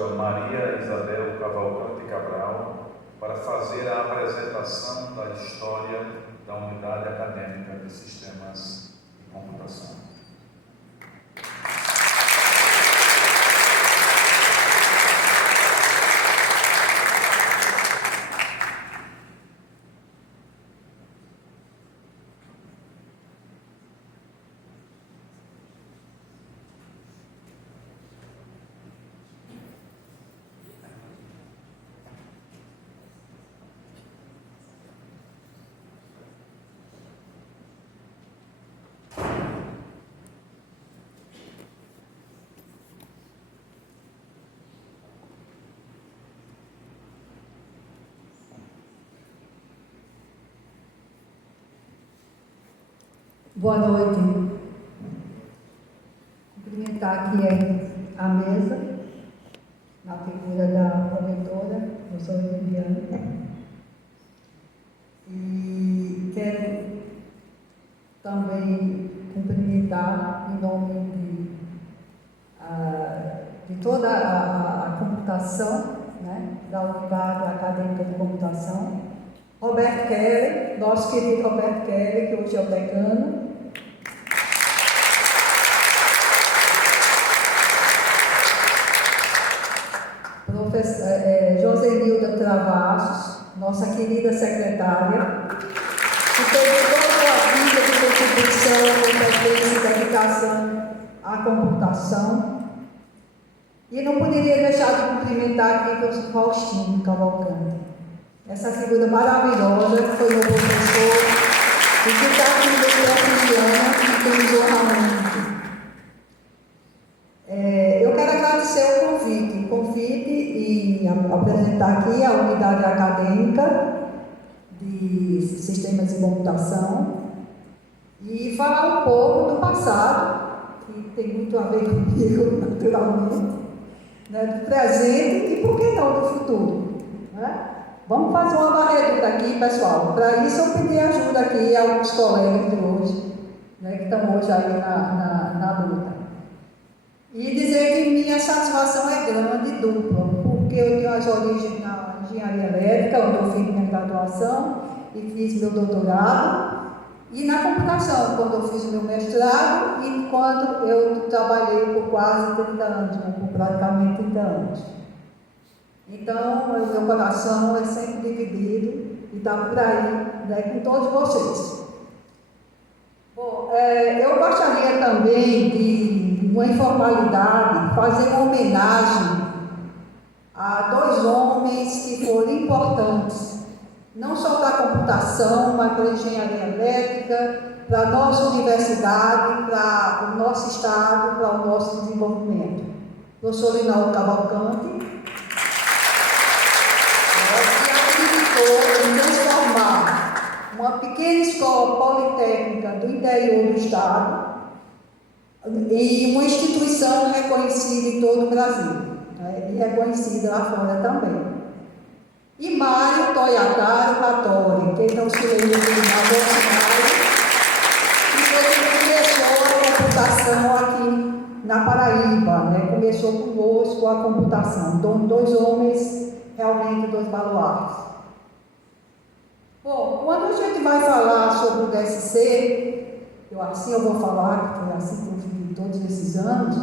professora Maria Isabel Cavalcante Cabral para fazer a apresentação da história da Unidade Acadêmica de Sistemas de Computação. Boa noite. Cumprimentar aqui a mesa, na figura da promotora, professora Viviane. E quero também cumprimentar, em nome de toda a computação, né, da Unidade Acadêmica de Computação, Roberto Keller, nosso querido Roberto Keller, que hoje é o decano. Josenilda Travassos, nossa querida secretária, que teve toda a vida de contribuição, competência e dedicação à computação. E não poderia deixar de cumprimentar aqui o professor Faustino Cavalcante, essa figura maravilhosa que foi meu professor e que está aqui no meu ano e que nos honra muito. Eu quero agradecer o convite e apresentar aqui a Unidade Acadêmica de Sistemas de Computação e falar um pouco do passado, que tem muito a ver comigo, naturalmente, né, do presente e, por que não, do futuro. Né? Vamos fazer uma varredura aqui, pessoal. Para isso, eu pedi ajuda aqui a alguns colegas de hoje, né, que estão hoje aí na luta. E dizer que minha satisfação é grande e dupla, porque eu tenho as origens na engenharia elétrica, onde eu fiz minha graduação e fiz meu doutorado, e na computação, quando eu fiz meu mestrado e quando eu trabalhei por quase 30 anos, por praticamente 30 anos. Então, o meu coração é sempre dividido e está por aí, né, com todos vocês. Bom, eu gostaria também de, uma informalidade, fazer uma homenagem a dois homens que foram importantes, não só para a computação, mas para a engenharia elétrica, para a nossa universidade, para o nosso estado, para o nosso desenvolvimento. O professor Linaldo Cavalcante, que acreditou em transformar uma pequena escola politécnica do interior do estado em uma instituição reconhecida em todo o Brasil, né, e reconhecida lá fora também. E Mário Toyataro Hattori, quem não se lembra do Mário, que começou a computação aqui na Paraíba, né, começou conosco a computação, dois homens, realmente dois baluartes. Bom, quando a gente vai falar sobre o DSC, eu vou falar, que foi assim que eu vivi todos esses anos,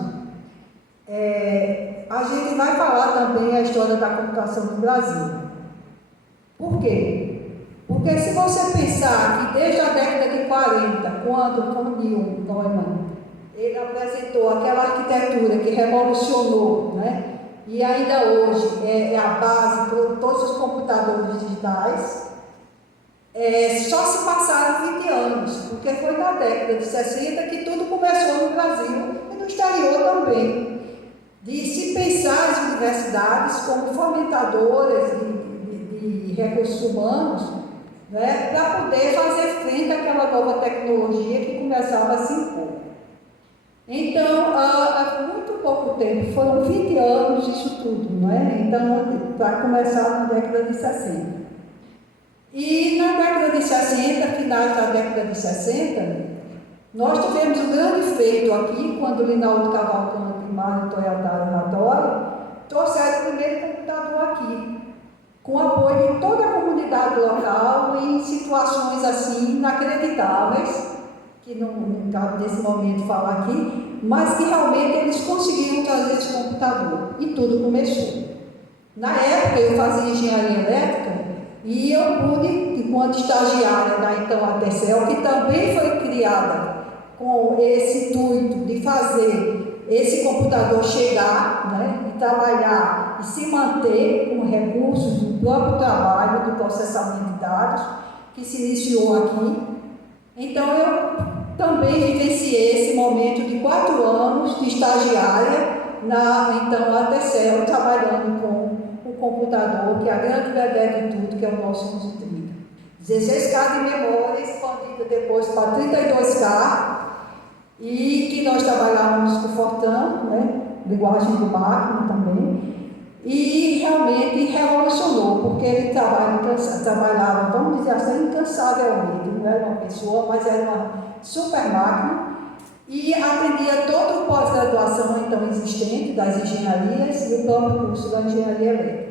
a gente vai falar também a história da computação no Brasil. Por quê? Porque se você pensar que desde a década de 40, quando von Neumann ele apresentou aquela arquitetura que revolucionou, né? E ainda hoje é a base para todos os computadores digitais, só se passaram 20 anos, porque foi na década de 60 que tudo começou no Brasil e no exterior também, de se pensar as universidades como fomentadoras de recursos humanos, né, para poder fazer frente àquela nova tecnologia que começava a se impor. Então, há muito pouco tempo, foram 20 anos disso tudo, não é? Então, para começar na década de 60. E na década de 60, finais da década de 60, nós tivemos um grande feito aqui, quando Linaldo Cavalcante e Mário Toyataro Hattori trouxeram com apoio de toda a comunidade local em situações assim inacreditáveis, que não cabe nesse momento falar aqui, mas que realmente eles conseguiram trazer esse computador. E tudo começou. Na época eu fazia engenharia elétrica e eu pude, enquanto estagiária da então ATCEL, que também foi criada com esse intuito de fazer esse computador chegar, né, e trabalhar e se manter com recursos do próprio trabalho do processamento de dados, que se iniciou aqui. Então eu também vivenciei esse momento de 4 anos de estagiária na então ATCEL, trabalhando com o computador, que é a grande verdade de tudo, que é o nosso 1130. 16K de memória, expandida depois para 32K, e que nós trabalhávamos com Fortran, né, linguagem de máquina também, e realmente revolucionou, porque ele trabalhava, vamos dizer assim, incansavelmente, não era uma pessoa, mas era uma super máquina, e atendia todo o pós-graduação então existente das engenharias e o próprio curso da engenharia elétrica.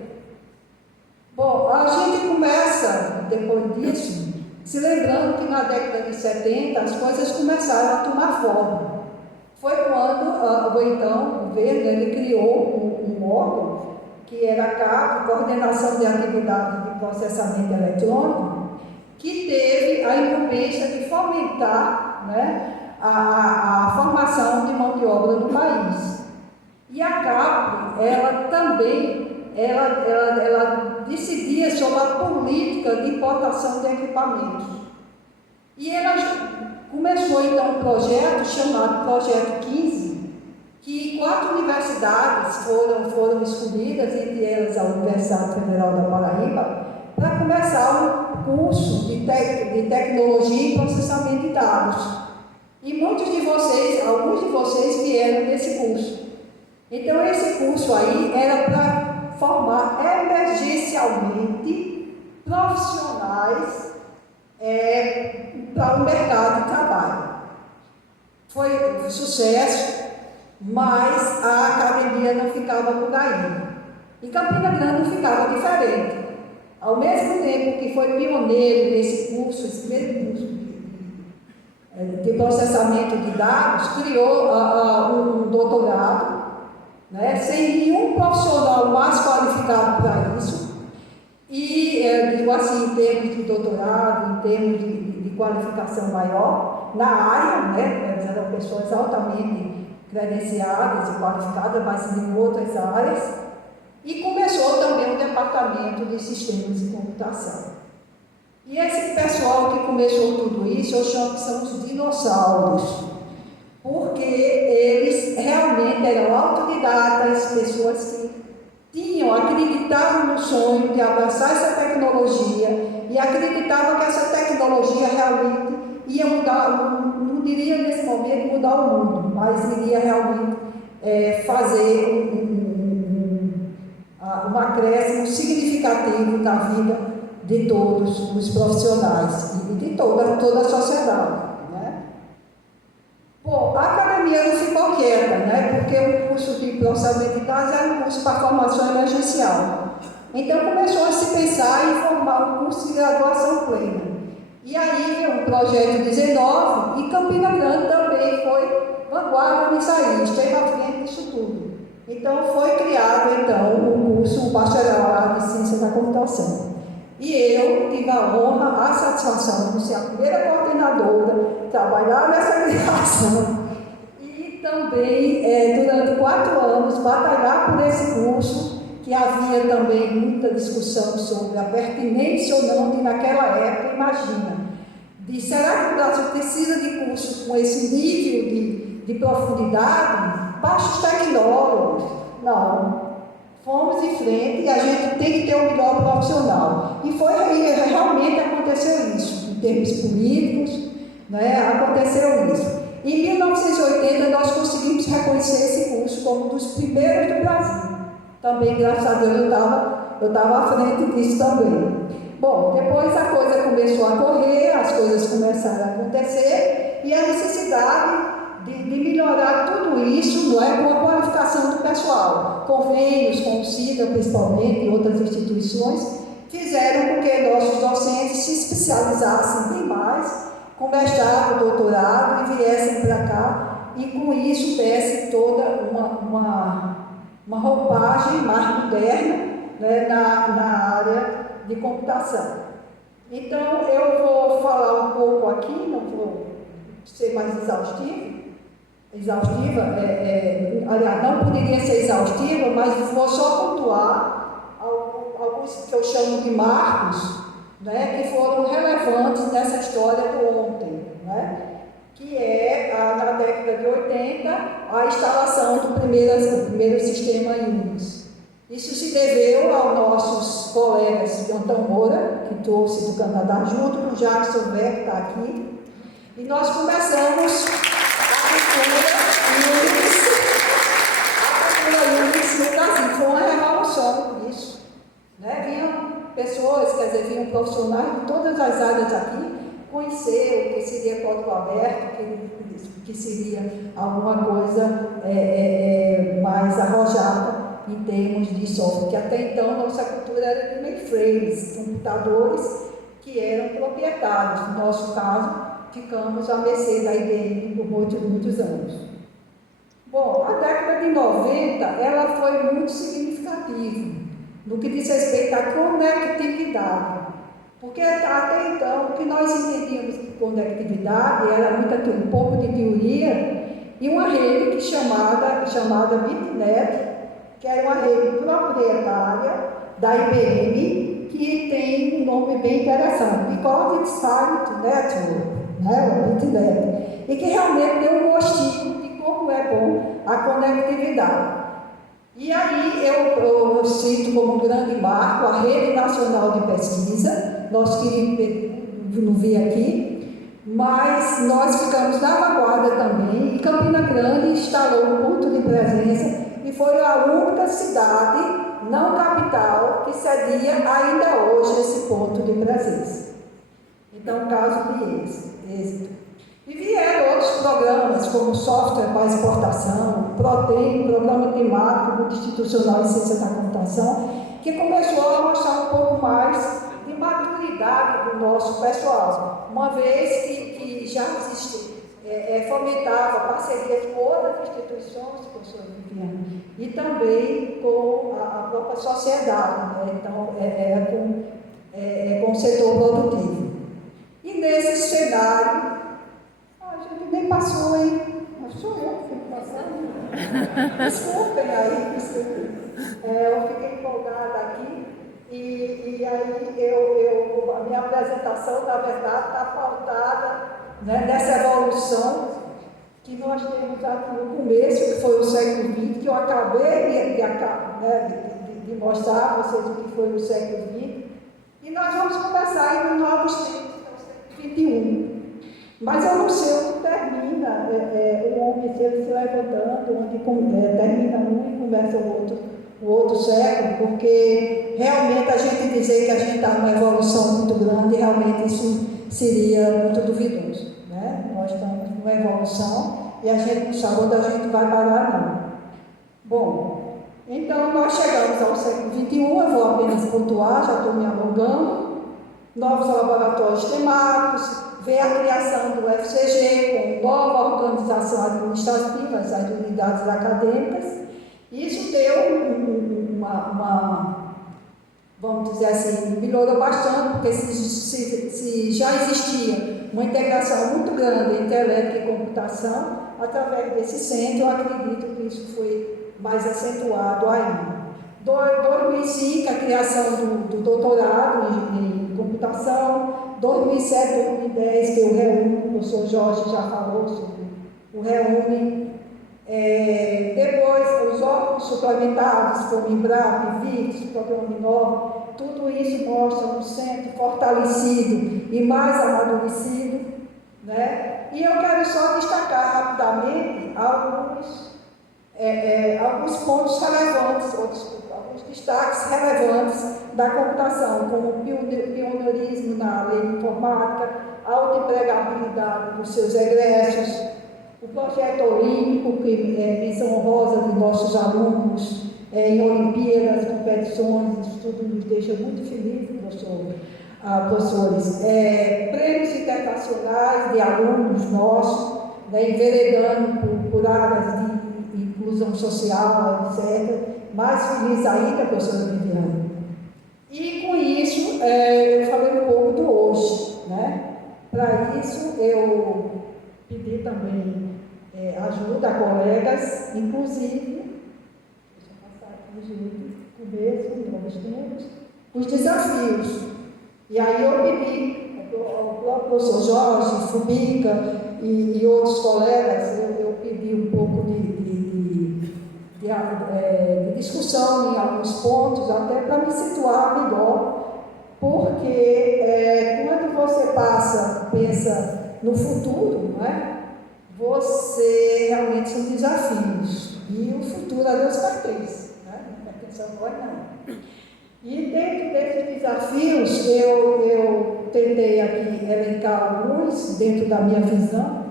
Bom, a gente começa, depois disso, se lembrando que na década de 70 as coisas começaram a tomar forma. Foi quando então, o governo ele criou um órgão, que era a CAP, Coordenação de Atividades de Processamento Eletrônico, que teve a incumbência de fomentar, né, a formação de mão de obra no país. E a CAP, ela também ela decidia sobre a política de importação de equipamentos. E ela começou então um projeto chamado Projeto 15, que 4 universidades foram escolhidas, entre elas a Universidade Federal da Paraíba, para começar um curso de tecnologia e processamento de dados. E alguns de vocês vieram desse curso. Então esse curso aí era para formar emergencialmente profissionais para o mercado de trabalho. Foi um sucesso, mas a academia não ficava por aí. E Campina Grande não ficava diferente. Ao mesmo tempo que foi pioneiro nesse curso, esse primeiro curso de processamento de dados, criou um doutorado, né, sem nenhum profissional mais qualificado para isso, e digo assim, em termos de doutorado, em termos de qualificação maior, na área, né, eles eram pessoas altamente credenciadas e qualificadas, mas em outras áreas, e começou também o departamento de sistemas de computação. E esse pessoal que começou tudo isso, eu chamo que são os dinossauros, porque eles realmente eram autodidatas, pessoas que acreditavam no sonho de abraçar essa tecnologia e acreditavam que essa tecnologia realmente ia mudar, não diria nesse momento mudar o mundo, mas iria realmente fazer um acréscimo significativo na vida de todos os profissionais e de toda a sociedade. Bom, a academia não ficou quieta, né? Porque o curso de processamento de dados era um curso para formação emergencial. Então começou a se pensar em formar um curso de graduação plena. E aí veio um projeto 19 e Campina Grande também foi vanguarda nisso aí, esteve à frente disso tudo. Então foi criado o curso bacharelado de ciência da computação. E eu tive a honra, a satisfação de ser a primeira coordenadora, trabalhar nessa criação e também, durante 4 anos, batalhar por esse curso, que havia também muita discussão sobre a pertinência ou não de, naquela época, imagina, será que o Brasil precisa de cursos com esse nível de profundidade? Baixos tecnólogos? Não. Fomos em frente e a gente tem que ter o melhor profissional. E realmente aconteceu isso, em termos políticos, né, aconteceu isso. Em 1980 nós conseguimos reconhecer esse curso como um dos primeiros do Brasil. Também, graças a Deus, eu estava à frente disso também. Bom, depois a coisa começou a correr, as coisas começaram a acontecer e a necessidade de melhorar tudo isso, não é, com a qualificação do pessoal, convênios com o SIGA principalmente e outras instituições, fizeram com que nossos docentes se especializassem bem mais, com mestrado, doutorado, e viessem para cá, e com isso desse toda uma roupagem mais moderna, né, na área de computação. Então, eu vou falar um pouco aqui, não vou ser mais exaustiva, aliás, não poderia ser exaustiva, mas vou só pontuar alguns que eu chamo de marcos, né, que foram relevantes nessa história do ontem, né, que é, na década de 80, a instalação do primeiro sistema Unix. Isso se deveu aos nossos colegas de Antão Moura, que trouxe do Canadá, junto com o Jackson Beck, que está aqui, e nós começamos a cultura Unix no Brasil. Foi uma revolução isso, né? Vinham pessoas, quer dizer, vinham profissionais de todas as áreas aqui, conhecer o que seria código aberto, que seria alguma coisa mais arrojada em termos de software, que até então nossa cultura era de mainframes, computadores que eram proprietários. No nosso caso, ficamos à mercê da IBM por muitos anos. Bom, a década de 90, ela foi muito significativa no que diz respeito à conectividade, porque até então o que nós entendíamos de conectividade era um pouco de teoria e uma rede chamada BitNet, que era uma rede proprietária da IBM, que tem um nome bem interessante, Because It's Silent Network, né, o BitNet, e que realmente deu um gostinho de como é bom a conectividade. E aí eu cito como um grande marco a Rede Nacional de Pesquisa, nosso querido não vi aqui, mas nós ficamos na vanguarda também, e Campina Grande instalou um ponto de presença e foi a única cidade não capital que cedia ainda hoje esse ponto de presença. Então, caso de êxito. E vieram outros programas, como software para exportação, PROTEM, Programa Temático Multi-Institucional em Ciência da Computação, que começou a mostrar um pouco mais de maturidade do nosso pessoal, uma vez que já existia, fomentava parcerias com outras instituições, professor Viviane, e também com a própria sociedade, né? Então, com o setor produtivo. E nesse cenário, a gente nem passou aí, mas sou eu que fico passando. Desculpem aí, eu fiquei empolgada aqui, e aí a minha apresentação, na verdade, está pautada, né, nessa evolução que nós temos aqui no começo, que foi o século XX, que eu acabei de mostrar a vocês o que foi o século XX, e nós vamos começar aí nos novos tempos, que é o século XXI. Mas eu não sei onde termina o homem se levantando, onde termina um e começa o outro século, porque realmente a gente dizer que a gente está numa evolução muito grande, realmente isso seria muito duvidoso, né? Nós estamos numa evolução e a gente não sabe onde a gente vai parar, não. Bom, então nós chegamos ao século XXI, eu vou apenas pontuar, já estou me alongando, novos laboratórios temáticos, vem a criação do FCG, com nova organização administrativa, as unidades acadêmicas. Isso deu vamos dizer assim, melhorou bastante, porque se já existia uma integração muito grande entre elétrica e computação, através desse centro, eu acredito que isso foi mais acentuado ainda. 2005, a criação do doutorado em computação. 2007, 2010, que o REUNI, o professor Jorge já falou sobre o REUNI. Depois, os órgãos suplementares, como IMBRAP, VIX, Programa Minova, tudo isso mostra um centro fortalecido e mais amadurecido, né? E eu quero só destacar rapidamente alguns pontos relevantes, alguns destaques relevantes da computação, como o pioneirismo na lei de informática, a autoempregabilidade dos seus egressos, o projeto olímpico, que é menção honrosa de nossos alunos em Olimpíadas, competições tudo nos deixa muito felizes, professores. Prêmios internacionais de alunos nossos, né, enveredando por áreas de inclusão social, etc. Mais feliz ainda, professora Viviane. E com isso, eu falei um pouco do hoje, né? Para isso, eu pedi também ajuda a colegas, inclusive, deixa eu passar aqui, gente, começo, nós temos os desafios. E aí eu pedi ao próprio professor Jorge, Fubica e outros colegas, eu pedi um pouco de discussão em alguns pontos, até para me situar melhor, porque quando você pensa no futuro, não é? Você realmente são desafios, e o futuro a Deus pertence, né? Não pertence a nós, não. E dentro desses desafios, eu tentei aqui elencar alguns, dentro da minha visão,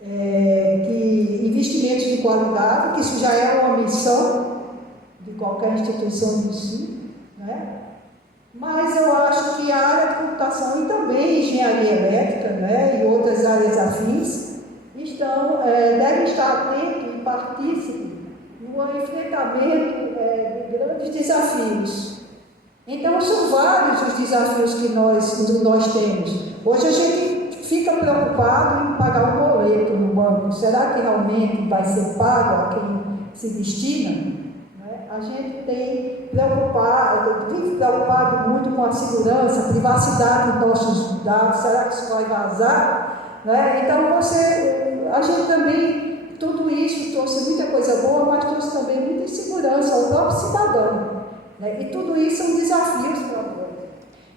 que investimentos de qualidade, que isso já é uma missão de qualquer instituição do ensino, né? Mas eu acho que a área de computação e também engenharia elétrica, né, e outras áreas afins, devem estar atentos e partícipes no enfrentamento de grandes desafios. Então, são vários os desafios que nós temos. Hoje a gente fica preocupado em pagar um boleto no banco. Será que realmente vai ser pago a quem se destina? A gente vive preocupado muito com a segurança, a privacidade dos nossos dados. Será que isso vai vazar? Então, a gente também, tudo isso trouxe muita coisa boa, mas trouxe também muita insegurança ao próprio cidadão. E tudo isso são desafios para nós.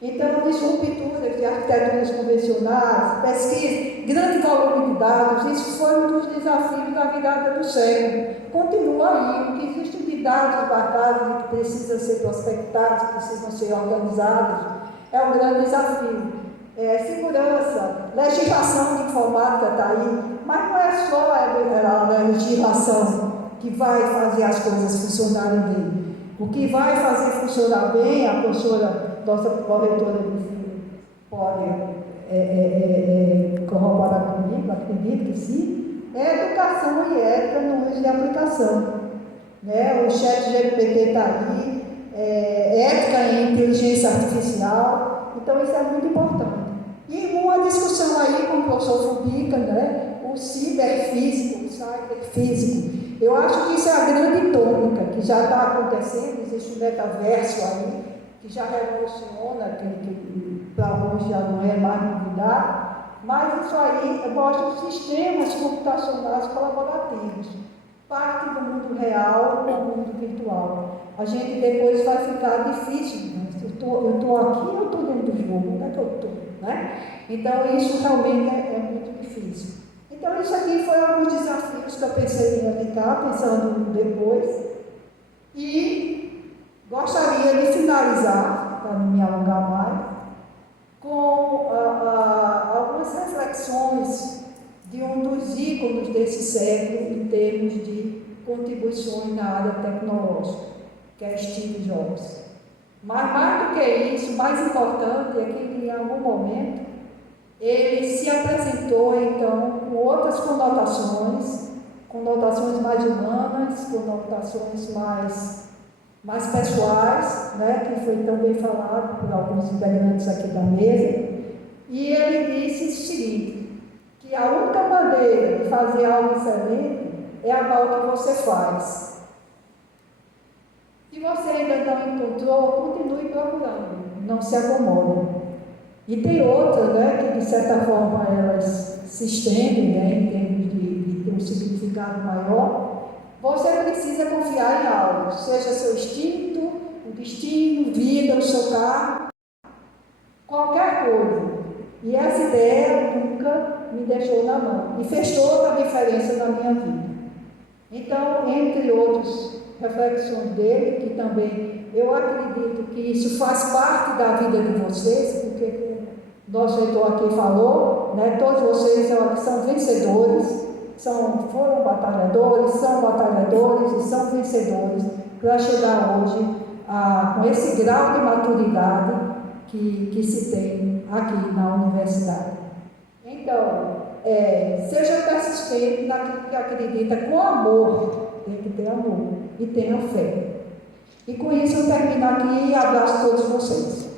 Então, disrupturas de arquiteturas convencionais, pesquisa, grande volume de dados, isso foi um dos desafios da virada do século. Continua aí, o que existe de dados guardados que precisam ser prospectados, precisam ser organizados, é um grande desafio. Segurança, legislação de informática está aí, mas não é só a legislação que vai fazer as coisas funcionarem bem. O que vai fazer funcionar bem, a professora, nossa corretora de ensino, pode corroborar comigo, acredito que sim, é educação e ética no uso de aplicação. O ChatGPT está aí, ética em inteligência artificial, então isso é muito importante. E uma discussão aí com o professor Fubica, o ciberfísico, o cyberfísico. Eu acho que isso é a grande tônica que já está acontecendo, existe um metaverso aí, que já revoluciona, que para alguns já não é mais novidade, mas isso aí mostra os sistemas computacionais colaborativos, parte do mundo real com o mundo virtual. A gente depois vai ficar difícil, né? Eu estou aqui, eu estou dentro do jogo, onde é que eu estou? Então isso realmente é muito difícil. Então, isso aqui foi alguns desafios que eu pensei em aplicar, pensando depois. E gostaria de finalizar, para não me alongar mais, com algumas reflexões de um dos ícones desse século em termos de contribuições na área tecnológica, que é Steve Jobs. Mas mais do que isso, mais importante é que em algum momento ele se apresentou, então, com outras conotações mais humanas, conotações mais pessoais, que foi também falado por alguns integrantes aqui da mesa, e ele disse o seguinte, que a única maneira de fazer algo excelente é amar o que você faz. Se você ainda não encontrou, continue procurando, não se acomode. E tem outras, que de certa forma elas se estendem, em termos de ter um significado maior. Você precisa confiar em algo, seja seu instinto, o destino, vida, o seu carro, qualquer coisa. E essa ideia nunca me deixou na mão e fez toda a diferença na minha vida. Então, entre outras reflexões dele, que também eu acredito que isso faz parte da vida de vocês, porque nosso reitor aqui falou, todos vocês são vencedores, foram batalhadores, são batalhadores e são vencedores para chegar hoje com esse grau de maturidade que se tem aqui na universidade. Então, seja persistente naquilo que acredita com amor, tem que ter amor e tenha fé. E com isso eu termino aqui e abraço todos vocês.